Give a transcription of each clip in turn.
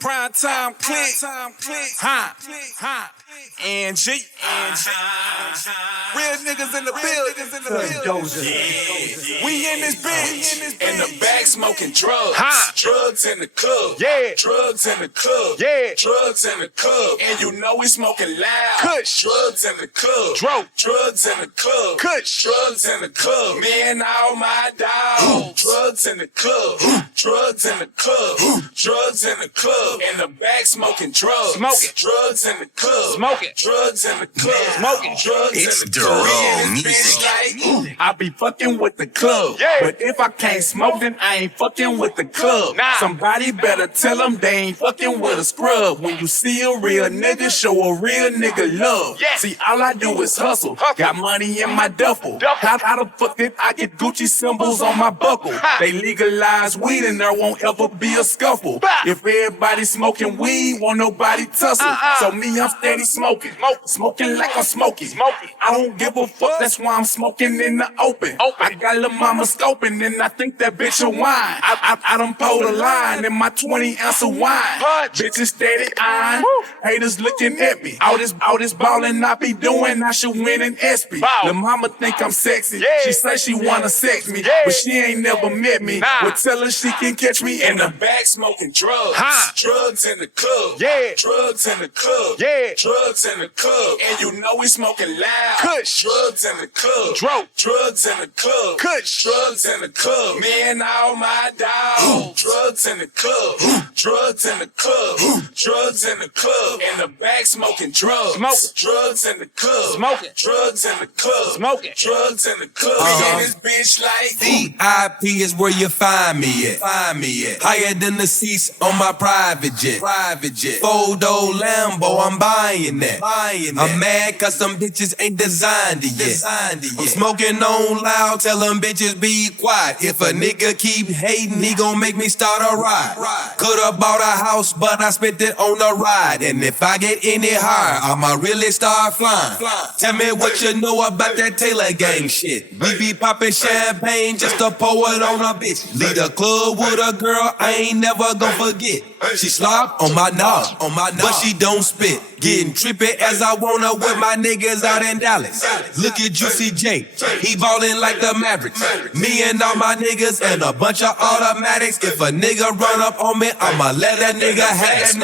Prime time click, and G, real niggas in the building. We in this bitch, in the back smoking drugs. Drugs in the club, drugs in the club, drugs in the club, and you know we smoking loud. Drugs in the club, drugs in the club, drugs in the club. Me and all my dogs. Drugs in the club, drugs in the club, drugs in the club. In the back smoking drugs, drugs in the club, drugs in the club, drugs It's in the club. Dorrough music. Like, I be fucking with the club, but if I can't smoke, then I ain't fucking with the club. Somebody better tell them they ain't fucking with a scrub. When you see a real nigga, show a real nigga love. See, all I do is hustle. Got money in my duffel. How the fuck did I get Gucci symbols on my buckle? They legalize weed and there won't ever be a scuffle. If everybody smoking weed, won't nobody tussle. So me, I'm steady smoking. Smoking like I'm smoking. I don't give a fuck, that's why I'm smoking in the open. I got lil' mama scoping and I think that bitch a wine. I done pulled a line in my 20-ounce of wine. Bitches steady eyeing, haters looking at me. All this ballin' I be doing, I should win an ESPY. Lil' mama think I'm sexy, she say she wanna sex me, but she ain't never met me. Well, tell her she can catch me in the back smoking drugs. Drugs in the club, drugs in the club, drugs in the club, and you know we smoking loud. Drugs in the club, drugs in the club, drugs in the club. Me and all my dogs. Drugs in the club, drugs in the club, drugs in the club. In the back smoking drugs, drugs in the club, drugs in the club, drugs in the club. We in this bitch like VIP is where you find me at. Higher than the seats on my private jet. Four-door Lambo, I'm buying that. I'm mad cause some bitches ain't designed it yet. I'm smoking on loud, tell them bitches be quiet. If a nigga keep hating, he gon' make me start a ride. Could've bought a house, but I spent it on a ride. And if I get any higher, I'ma really start flying. Tell me what you know about that Taylor gang shit. We be popping champagne just to pour it on a bitch. Lead a club with a girl I ain't never gon' forget. She slop on my knob, but she don't spit. Getting trippy as I wanna with my niggas out in Dallas. Look at Juicy J, he ballin' like the Mavericks. Me and all my niggas and a bunch of automatics. If a nigga run up on me, I'ma let that nigga have it.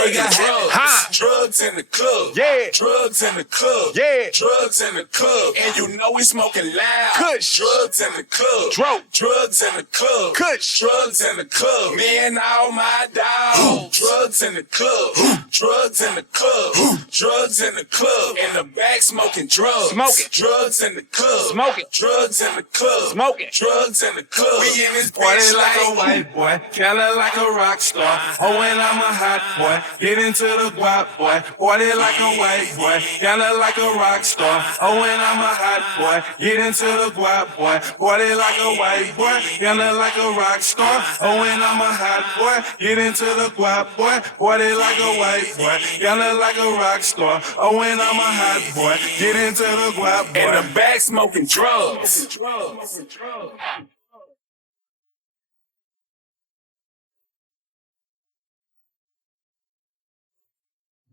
Drugs in the club, drugs in the club, drugs in the club, and you know we smoking loud. Drugs in the club, drugs in the club, drugs in the club. Me and all my dogs. Drugs in the club, drugs in the club, drugs in the club. In the back smoking drugs, drugs in the club, drugs in the club, drugs in the club. We in this bitch like a white boy, kinda like a rock star. Oh, and I'm a hot boy, get into the guap boy. Party like a white boy, kinda like a rock star. Oh, and I'm a hot boy, get into the guap boy. Party like a white boy, kinda like a rock star. Oh, and I'm a hot boy, get into the guap boy. Party like a white boy, kinda like a rock star. Oh, and I'm a hot boy, get into the guap boy. in the back smoking drugs.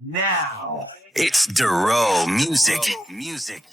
Now it's Dorrough music.